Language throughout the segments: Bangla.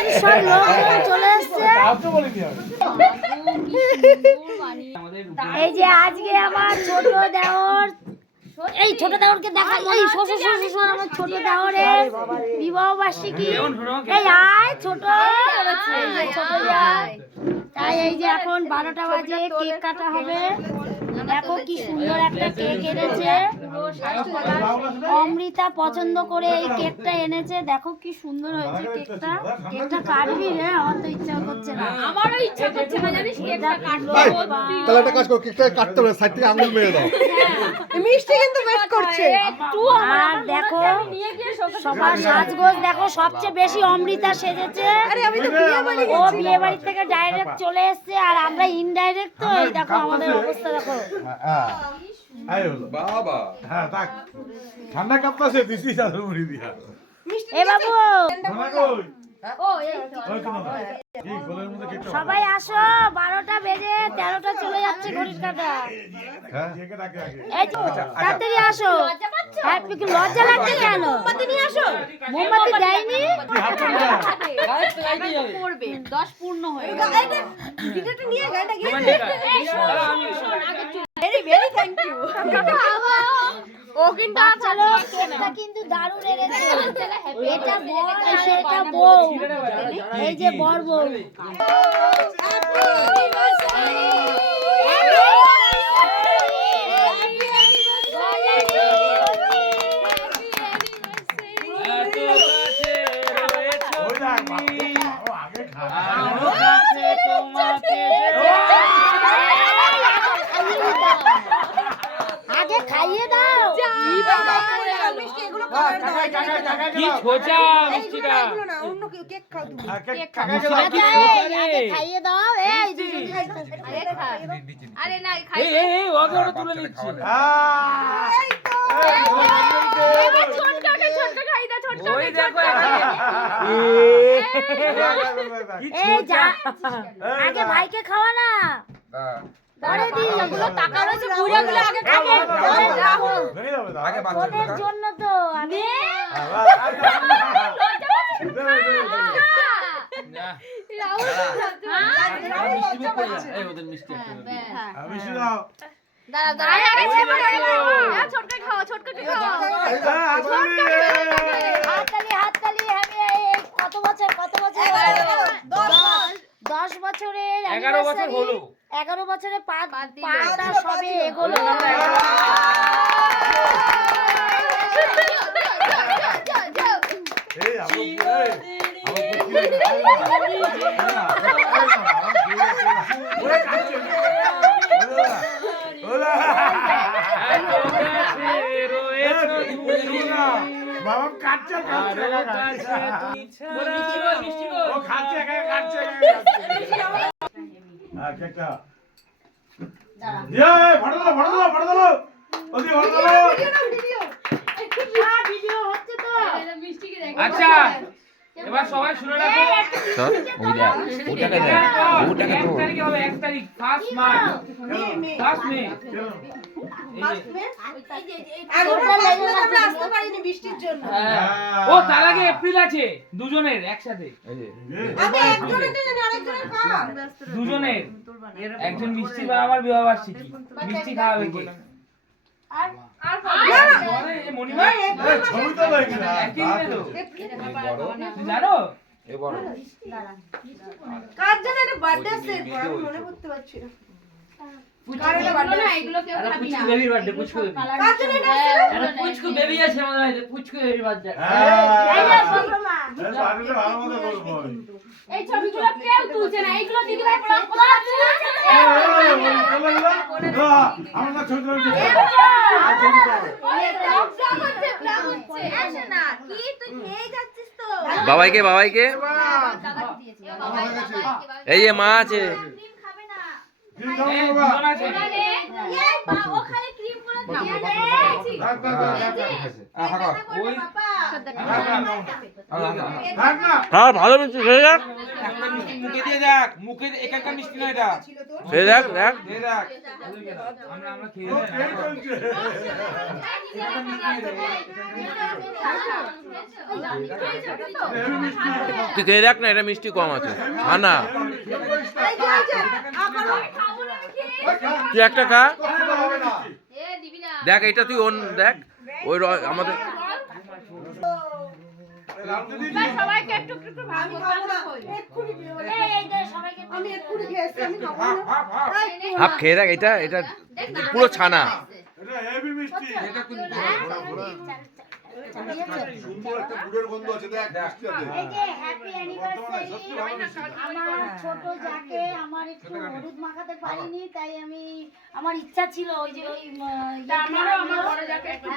বাড়ির সব লোকজন চলে এসছে। এই যে আজকে আমার ছোট দেওর, এই ছোট দেওরকে দেখা, এই শ্বশুর শ্বশুর আমার ছোট দেওরের বিবাহ বার্ষিকী। এই আয় ছোট, ছোট যাই। তাই এই যে এখন 12টা বাজে, কেক কাটা হবে। দেখো কি সুন্দর একটা কেক এনেছে অমৃতা, পছন্দ করে এই কেকটা এনেছে। দেখো কি সুন্দর হয়েছে কেকটা। কেকটা কাটবি রে? আমার তো ইচ্ছা করছে না। আমারও ইচ্ছা করছে না, জানিস কেকটা কাটবো। তাহলে একটা কাজ করো, কেকটা কাটতে হবে, সাইড থেকে আঙুল মেরে দাও। মিষ্টি কিন্তু ওয়েট করছে। আর দেখো সবার সাজগোজ দেখো, সবচেয়ে বেশি অমৃতা সেজেছে। ও বিয়ে বাড়ি থেকে ডাইরেক্ট চলে এসেছে, আর আমরা ইনডাইরেক্ট। তো এই দেখো আমাদের অবস্থা দেখো। বাবা হ্যাঁ থাক, ঠান্ডা কাঁপতাছে, দিছি চাদর মুড়ি দিয়া। এ বাবু সবাই সবাই আসো, 12টা বেজে 13টা চলে যাচ্ছে ঘড়ির কাঁটা। এই তো তাড়াতাড়ি আসো। হ্যাপি, কি লজ্জা লাগছে কেন? মোমবাতি নিয়ে আসো। মোমবাতি দেয়নি? করবে 10 পূর্ণ হয়ে গেল। ভিডিওটা নিয়ে গাড়িটা গিয়ে ভেরি ভেরি থ্যাংক ইউ। ও কিন্তু চলো, কেকটা কিন্তু দারুণ এনেছে। এটা বর আর সেটা বউ। এই যে বর বউ। আগে খাইয়ে দাও। কি ছোচা মিষ্টিটা। অন্য কেক খাও তুমি। আগে খাইয়ে দাও। এই দুজন আরে না খাই। এই ওকে ওটা তুলে নিচ্ছি। ছোটকা খাই দা, ছোটকা। ওই দেখো কি এই যা, ছোচা। আগে ভাইকে খাওয়া না। পরে দি। এগুলো টাকা রয়েছে, বুড়াগুলো আগে খাবে। ওদের জন্য তো আগে। মিষ্টি মুখ করে যা। এই ওদের মিষ্টি একটা দাও। দাঁড়াও দাঁড়াও। ছোটকা খাও, ছোটকা খাও। হাততালি হাততালি। আমি এই কত বছর 10 বছরের 11 বছর হলো। 11 বছরে পাটা সবে এগোলো। বাবা কাটছে কাটছে ও খাচ্ছে কাটছে। হ্যাঁ কেকটা ফটো ভিডিও হচ্ছে তো। আচ্ছা এবার সবাই শুনে রাখো। ওটাকে এক তারিখে হবে, 1 তারিখ 1 মার্চ 1 মে। আসতে পারিনি বৃষ্টির জন্য। ও তার আগে এপ্রিল আছে, দুজনের একসাথে। আমি একজনের জানি, আরেকজনের খাওয়া। দুজনের, একজন মিষ্টি বা আমার বিবাহ বার্ষিকী। মিষ্টি খাওয়াবে কে? মনিমা ছবি তো লাগছে একই দিনে তো। তুই জানো কার জন্য এটা বার্থডে সেট আমি মনে করতে পারছি না। কার এটা বার্থডে? এগুলো কেউ খাবি না। বেবির বার্থডে, পুচকু বেবি। কার জন্য এটা? আরে পুচকু বেবি আছে আমাদের বাড়িতে, পুচকু বেবির বার্থডে। এই ছবিগুলো কেউ তুলছে না, এইগুলো দিদি ভাই ব্লগ করে আছে। আমরা ছবি আসে না কি তুই খেয়ে যাচ্ছিস তো। বাবাইকে বাবাইকে দাদাকে দিয়েছি। এই যে মা আছে। ক্রিম খাবে না। দুজন আছে। এই বা ও খালি ক্রিম করে হ্যাঁ ভালো মিষ্টি খেয়ে দেখ একটা মিষ্টি মুখে দিয়ে দেখ, মুখে এখানকার মিষ্টি নয় এটা। খেয়ে দেখ দেখ দিয়ে দেখ। আমরা খেয়ে দেখ। তুই খেয়ে দেখ না, এটা মিষ্টি কম আছে। না তুই একটা খা, দেখ এটা তুই দেখ ওই আমাদের সবাইকে একটু একটু ভাগ আমি এক্ষুনি খেয়েছি, আমি খাবো না। হাফ খেয়ে দেখ, এটা এটা পুরো ছানা। এটা হেভি মিষ্টি। এটা কিন্তু সুন্দর একটা গুড়ের গন্ধ আছে, দেখ মিষ্টি আছে। এই যে হ্যাপি অ্যানিভার্সারি আমার ছোট যাকে আমার একটু হলুদ মাখাতে পারিনি, তাই আমি আমার ইচ্ছা ছিল ওই যে ওই আমারও আমার বড় যাকে একটু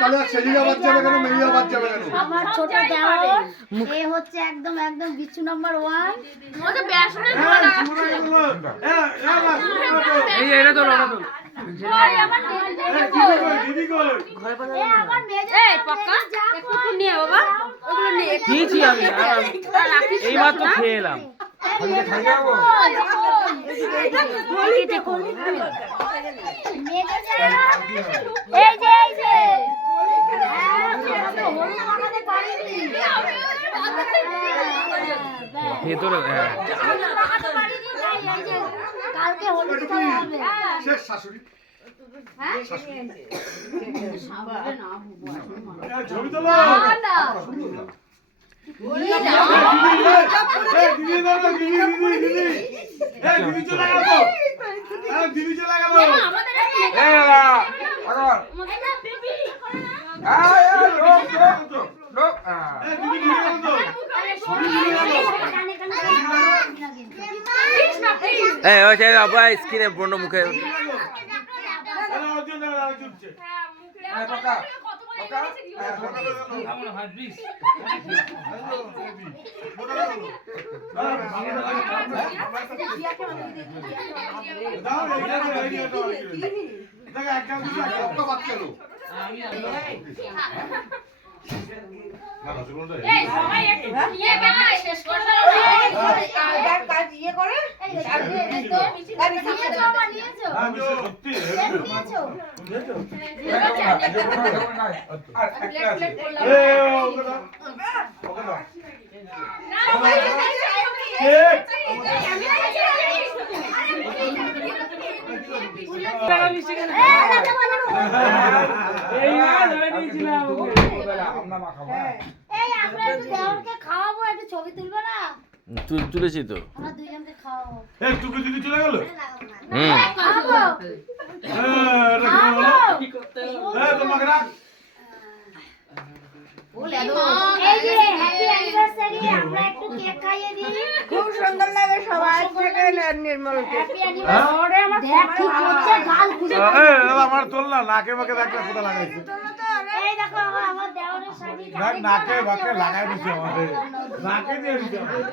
তাহলে আর সেলিনা বাদ যাবে কেন, মেরিয়া বাদ যাবে কেন? আমার ছোট দেওর এ হচ্ছে একদম একদম বিচ্ছু নাম্বার 1। ওটা বেসনের এই যে এটা তো ওটা তো। ওই আমার দিদি কই? এ আমার মেজে এই পক্কা একটু নিয়ে বাবা ওগুলো নিয়ে দিয়েছি আমি, এইবার তো খেয়ে এলাম। এই যে হলুদ মাখাতে পারিনি, ভেতরে হ্যাঁ কালকে হলুদ খাওয়া হবে। শেষ শাশুড়ি। ছবি তোলো। দিদি দাও না, দিদি দিদি দিদি। দিদি চলে গেল। দিদি চলে গেল। এই দাদা, আগর। লোক। দিদি চলে গেল তো। এই ওই যে আপনার স্কিনে ব্রণ মুখে অর্জুন চুপছে। দাও দেখা এক কাপ দিছি, এক কাপ। একটা বাদ কেন? এই সবাই একটু নিয়ে গেলে শেষ করে দাও যার কাজ ইয়ে করে সত্যি ওকে দাও, ওকে দাও। এই আমরা একটু দেওরকে খাওয়াবো, একটু ছবি তুলবে না? তুলেছি তো। আমরা দুইজনকে খাওয়াবো। টুকু দিদি চলে গেল। হুম খাওয়াবো তোমাকে রাখ। এই যে হ্যাপি অ্যানিভার্সারি, আমরা একটু কেক খাইয়ে দিই। খুব সুন্দর লাগে সবাই থেকে নির্মলকে। Happy anniversary. দেখ ঠিক হচ্ছে, গাল খুলে আমার তোল না, নাকে বাকে দেখ কোথা লাগাইছে। এই দেখো আমার দেওরের শাড়ি দেখ নাকে বাকে লাগাই দিছে আমাদের, নাকে দিয়ে দিছে আমাদের।